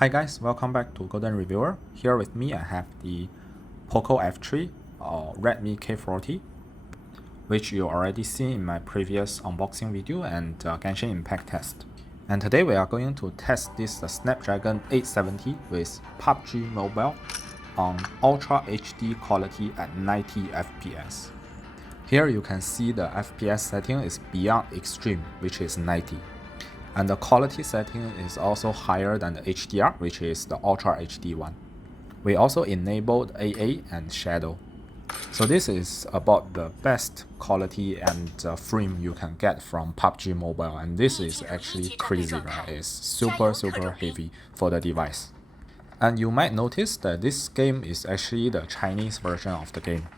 Hi guys, welcome back to Golden Reviewer. Here with me I have the Poco F3 or Redmi K40, which you already seen in my previous unboxing video and Genshin Impact test. And today we are going to test this Snapdragon 870 with PUBG Mobile on Ultra HD quality at 90 FPS. Here you can see the FPS setting is beyond extreme, which is 90. And the quality setting is also higher than the HDR, which is the Ultra HD one. We also enabled AA and Shadow. So this is about the best quality and frame you can get from PUBG Mobile, and this is actually crazy, right? It's super heavy for the device. And you might notice that this game is actually the Chinese version of the game.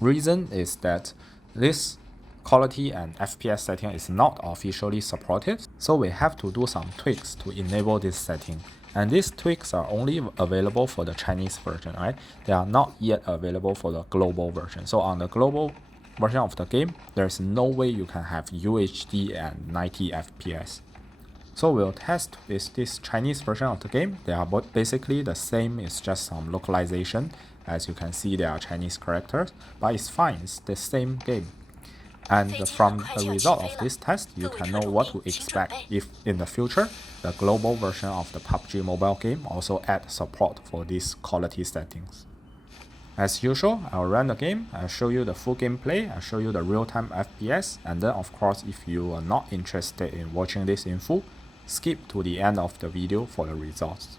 Reason is that this quality and FPS setting is not officially supported, so we have to do some tweaks to enable this setting. And these tweaks are only available for the Chinese version, right? They are not yet available for the global version. So on the global version of the game, there's no way you can have UHD and 90 FPS. So we'll test with this Chinese version of the game. They are both basically the same, it's just some localization. As you can see, there are Chinese characters, but it's fine, it's the same game. And from the result of this test, you can know what to expect if in the future, the global version of the PUBG mobile game also add support for these quality settings. As usual, I'll run the game, I'll show you the full gameplay, I'll show you the real-time FPS, and then of course if you are not interested in watching this in full, skip to the end of the video for the results.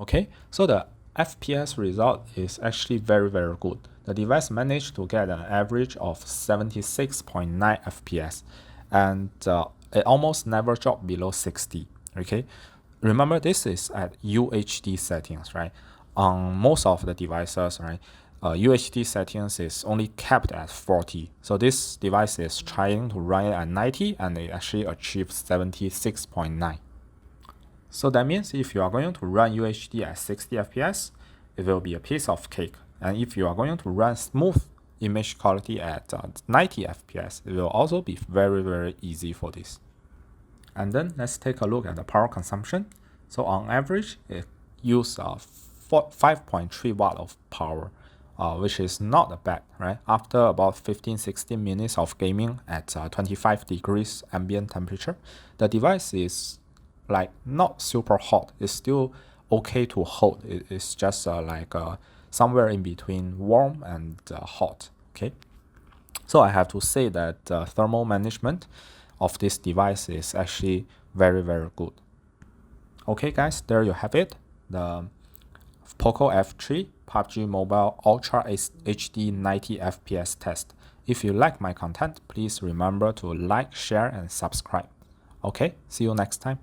Okay, so the FPS result is actually very good. The device managed to get an average of 76.9 FPS, and it almost never dropped below 60. Okay, remember this is at UHD settings, right? On most of the devices, right, UHD settings is only capped at 40. So this device is trying to run it at 90, and it actually achieved 76.9. So that means if you are going to run UHD at 60 FPS, it will be a piece of cake. And if you are going to run smooth image quality at 90 FPS, it will also be very easy for this. And then let's take a look at the power consumption. So on average, it uses 5.3 watt of power, which is not bad, right? After about 15-16 minutes of gaming at 25 degrees ambient temperature, the device is like not super hot. It's still okay to hold. It's just somewhere in between warm and hot. Okay, so I have to say that thermal management of this device is actually very good. Okay guys, there you have it, the Poco F3 PUBG Mobile Ultra HD 90 FPS test. If you like my content, please remember to like, share and subscribe. Okay, see you next time.